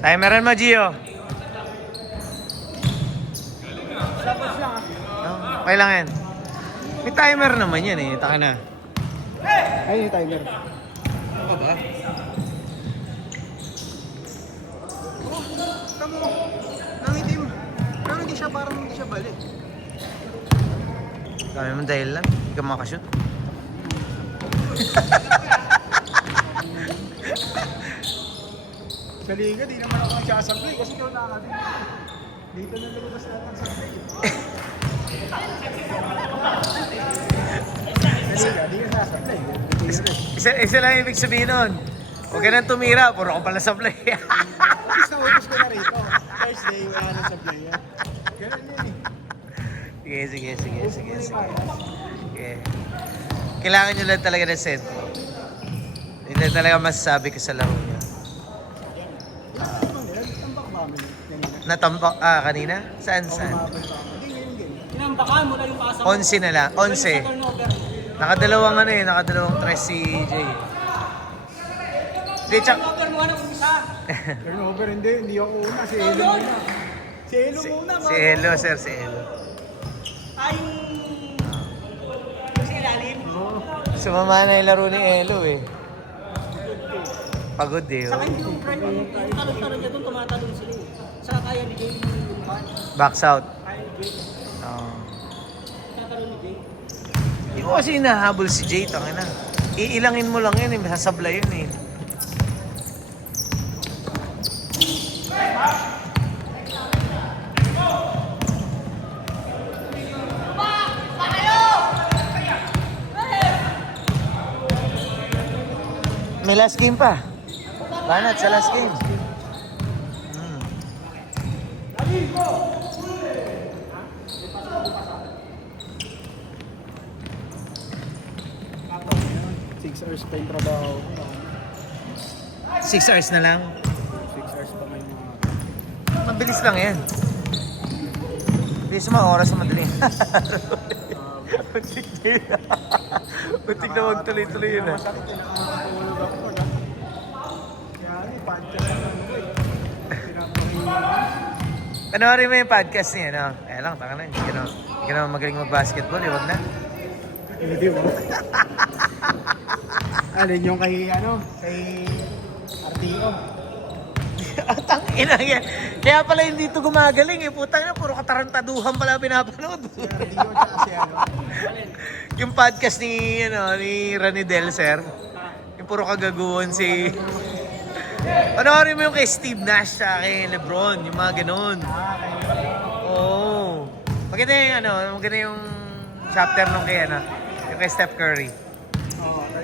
Timeran mo, Gio. Tapos lang Okay lang yan. May timer naman yan eh. Taka na. Ayun yung timer. Ano ba? Oh, tamo. Nangitim. Pero hindi siya, parang hindi siya balik. Dami mong dahilan. Hindi ka makashoot. Sa liga, di naman ako nagsasablay kasi ikaw nakakatin. Dito na lumabas lahat ng sablay. Sa liga, di ka sasablay. Isa lang ibig sabihin nun. Huwag ka nang tumira. Puro ko pala sablay. Kasi naubos ko na rito. First day, wala na sablay yan. Ganun yun eh. Sige. Kailangan nyo lang talaga ng sentro. Hindi talaga masasabi ko sa laro nyo. Tambak ba kami kanina? Natambak, kanina? Saan? Hindi ngayon din. Tinambakan mo na yung pasang 11 na lang, 11. Nakadalawang tres si Jay. Hindi, tsak. Turnover mo ng isa. Turnover, hindi ako una. Si Elo muna. Si Elo muna. Si Elo, sir, si Elo. Ay, yung sa ilalim. Sumama na yung laro ni Elo eh. Pagod eh. Saka hindi yung prime, yung talon-talon niya doon, tumatalon sila eh. Saka kaya ni Jay yung pan. Backs out. Kaya ni Jay. Oh. Tatalon ni Jay. Hindi ko kasi hinahabol si Jay, tangina. Iilangin mo lang yun eh, sasablay yun eh. May last game pa. Banat sa last game. Hmm. 6 hours pa yung trabaho ko. 6 hours na lang. 6 hours pa may mga... Mabilis lang yan. Bilis mga oras na madali. Butik na magtuloy-tuloy yun ah. Masakit eh, nakakatulog ako. Wala. Kaya ano eh, podcast lang ako eh. Pinapakinggan. Panoorin mo yung podcast niya, no? Kaya lang, taka na. Hindi ka na magaling mag-basketball, eh. Wag na. Hindi mo. Alin yung kay RTO. Atang ina yan. Kaya pala hindi ito gumagaling, eh. Putang na, puro katarantaduhan pala pinapanood. Si RTO tsaka si Yung podcast ni Ranidel, sir. Yung puro kagaguhan si... Panoorin mo yung kay Steve Nash, kay Lebron, yung mga ganun. Oo. Maganda yung chapter nung yung kay Steph Curry.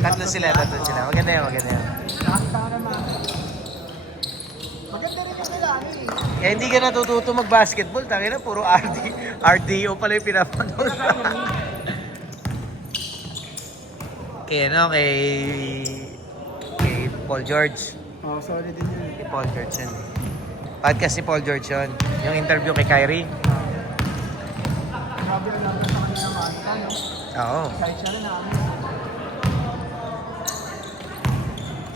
Tatlo sila. Maganda yun. Nakakita ka naman. Maganda rin yung kailangan eh. Kaya hindi ka natututo mag-basketball. Tangina, puro RDO pala yung pinapanood. kay Paul George. Oh, solid din yun. Kay Paul George yun. Podcast ni Paul George yun. Yung interview kay Kyrie. Sabi lang namin sa kanila mga ano. Oo. Kahit siya rin namin.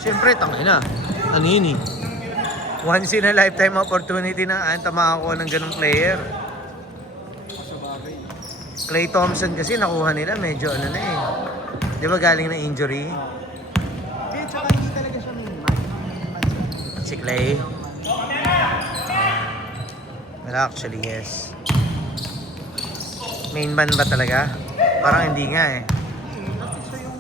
Siyempre, tangina. Ano yun eh? Once in a lifetime opportunity na makakuha ng ganong player. Sa bagay. Klay Thompson kasi nakuha nila medyo Di ba galing na injury? Eh, tsaka hindi talaga siya main man. Si Klay? Well, actually, yes. Main man ba talaga? Parang hindi nga eh. Kasi siya yung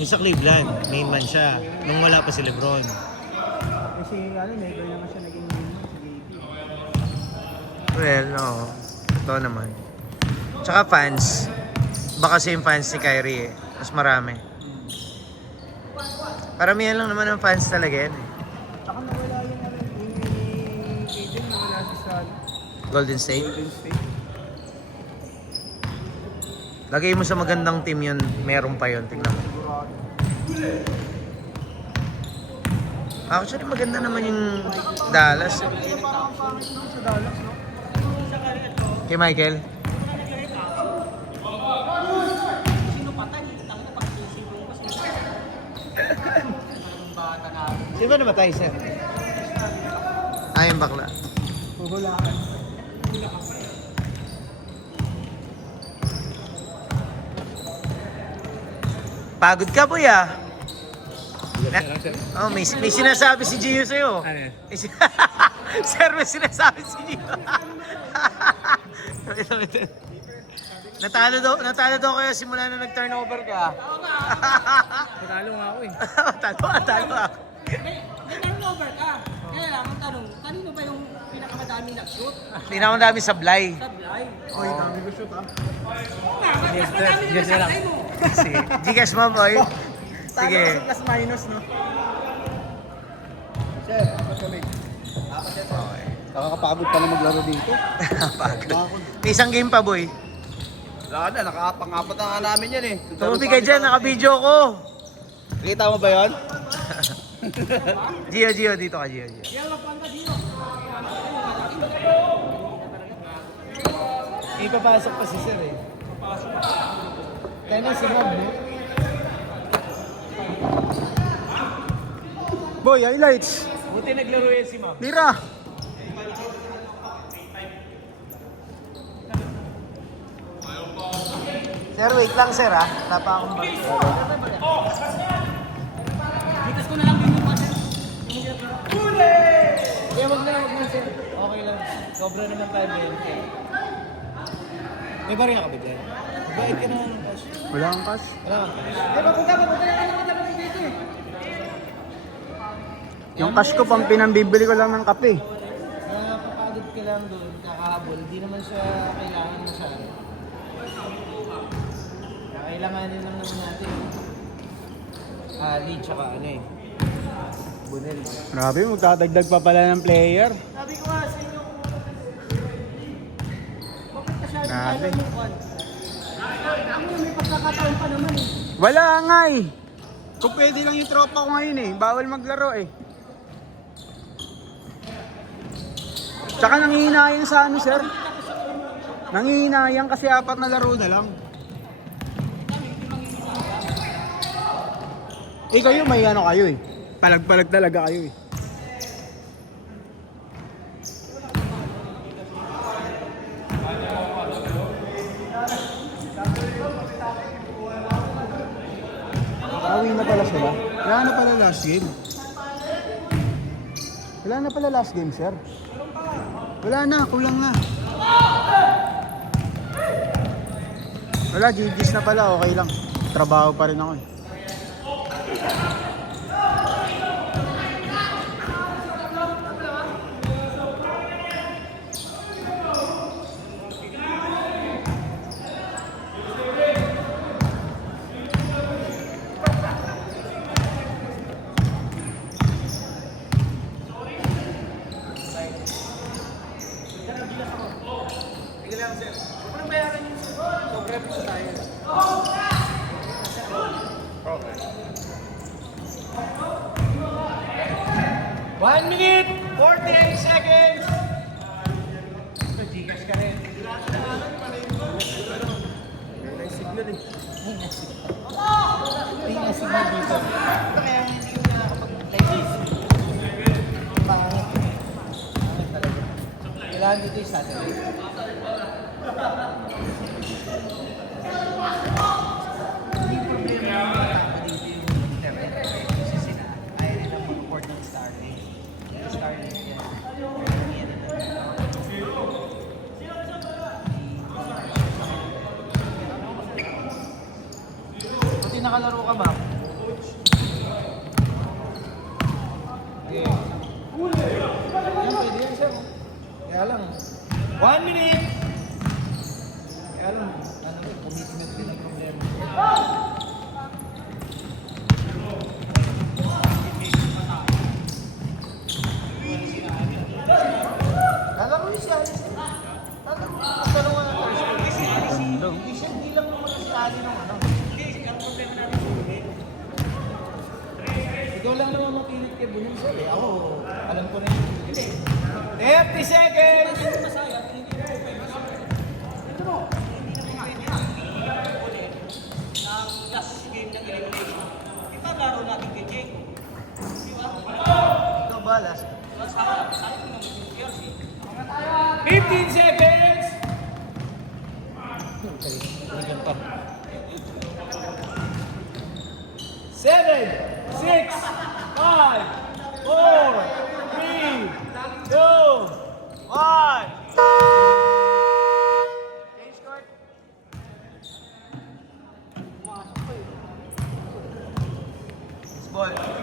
Yung sa Cleveland, main man siya. Nung wala pa si Lebron. Kasi never naman siya naging main man sa JP. Well, no. Ito naman. Tsaka fans. Baka kasi yung fans ni Kyrie eh. Mas marami. Paramihan lang naman ang fans talaga yan eh. Tsaka nawala yung Aiden, nawala siya sa Golden State. Golden State. Lagay mo sa magandang team yun, meron pa yun. Tingnan mo. Sigurado. Actually, maganda naman yung Dallas. Parang ang pangit naman sa Dallas, no? Kay Michael? Sino patay? Tangina na pag-isip mo kasi. Ang bata na. Sino ba namatay, sir? yung bakla. Huhulaan. Pagod ka, boy, ah. Oh, may sinasabi si Gio sa'yo. Ano yan? Sir, may sinasabi si Gio. Natalo daw kayo simula na nag-turnover ka. Patalo nga ako eh. Talo ako. May turnover ka. Kaya lang, ang tanong, kanino ba yung pinakamadami nag-shoot? Pinakamadami sablay. Sablay. Oy, dami ko shoot ah. Mas madami naman sablay mo. Sige. Gcash mo, boy. Sige. Talo kasi plus minus, no? Sir, apat kami. Okay. Nakakapagod pa na maglaro dito. Pagod. May isang game pa, boy. Wala na, nakapang-apat na nga namin yan eh. Tumubi ka dyan, naka-video ko. Nakita mo ba yun? Gio, dito ka, Gio. Yan lang pang Gio. Ipapasok pa si Sir eh. Kaya na si Rob, no? Boy, highlights. Buti naglaro yan si Ma'am. Lira. Sir, wait lang, sir, ha? Wala pa akong balik. Dikas ko na lang din yung passer. Kaya wag na, Sir. Okay lang. Sobra naman tayo BMK. May bariya ka ba dyan? Bait ka naman ng cash. Wala kang cash? Wala kang cash. Yung cash ko, pang pinambibili ko lang ng kape. Nakapapagod ka lang doon, kakahabol. Hindi naman siya kailangan masyado. Kailanganin lang naman natin. Lead tsaka ano eh. Bunel. Grabe, magdadagdag pa pala ng player. Sabi ko nga sa inyo, bakit masyado Grabe. tayo yung kwan? Ano may pagkakataon pa naman eh. Wala nga eh. Kung pwede lang yung tropa ko ngayon eh. Bawal maglaro eh. Tsaka nangihinayang sa ano, sir? Nangihinayang kasi apat na laro na lang. Eh kayo, may ano kayo eh. Palag-palag talaga kayo eh. Awi na pala sila. Wala na pala last game. Wala na pala last game, sir. Wala na, kulang na. Wala, GG's na pala, okay lang. Trabaho pa rin ako eh. Kailangan dito yung satellite. Hindi yung problema yung matakbo dito yung internet. Kasi sila, ayaw nila mag-report ng Starlink. Starlink yan. Buti nakalaro ka, ma'am. Yan, pwede yan, sir. Kaya lang, 1 minute! Kaya lang, ano ba, commitment din ang problema. Lalaro yung si Alice. Lalaro nga ako. Hindi siya, hindi lang naman si Ali ng ano. Hindi, ang problema natin sa ulit. Ikaw lang naman mapilit kay Bunong sir eh. Ako, alam ko na yung hindi. 30 seconds! Ito mo. Ang last game ng elimination. Ito laro natin kay Jake. Di ba? Ikaw ba, last? seconds! Ganyan pa. 7, 6, 5, 4, 3, 2, 1. Change court. Ball.